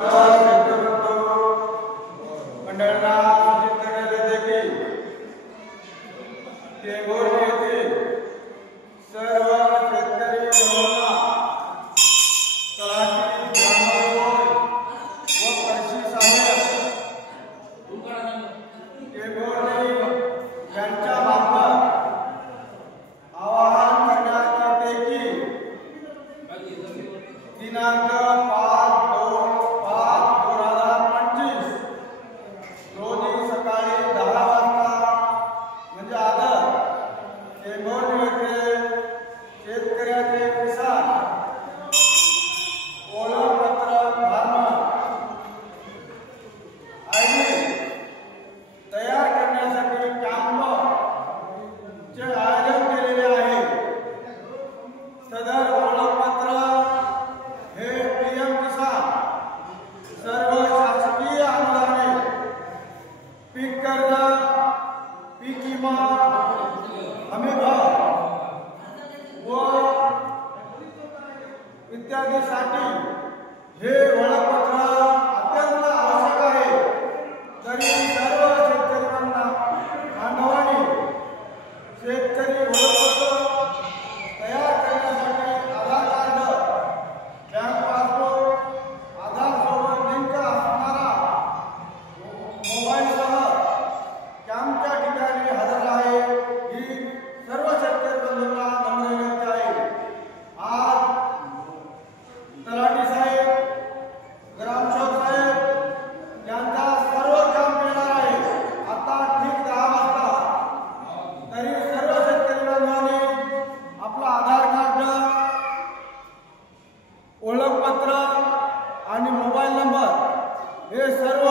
मंडळाला सूचित करण्यात येते की टेंभुर्णी येथील सर्व शेतकरी बंधूंना तलाठी, ग्रामसेवक व कृषी सहाय्यक टेंभुर्णी यांच्या मार्फत आवाहन करण्यात येते की दिनांक 5/2/2025 रोजी सकाळी 10 वाजता म्हणजे आज टेंभुर्णी येथे शेतकऱ्याचे किसान ओळखपत्र फॉर्म ID तयार करण्यासाठी कॅम्पचे आयोजन केलेले आहे। सदर ओळखपत्र हे PM किसान सर्व शासकीय अनुदाने, पीक कर्ज, पीक विमा, हमी भाव व इत्यादीसाठी हे ओळखपत्र अत्यंत आवश्यक आहे। तरी सर्व शेतकरी बांधवांनी शेतकरी ओळखपत्र तयार करण्यासाठी आधार कार्ड, बँक पासबुक, आधार सोबत लिंक असणारा मोबाईलसह कॅम्पच्या ठिकाणी हजर आहे ही सर्व शेतकरी बंधूंना नम्र विनंती आहे। आज तलाठी साहेब, ग्रामसेवक साहेब यांचा सर्व कॅम्प येणार आहे आता ठीक 10 वाजता। तरी सर्व शेतकरी बांधवांनी आपला आधार कार्ड, ओळखपत्र आणि मोबाईल नंबर हे सर्व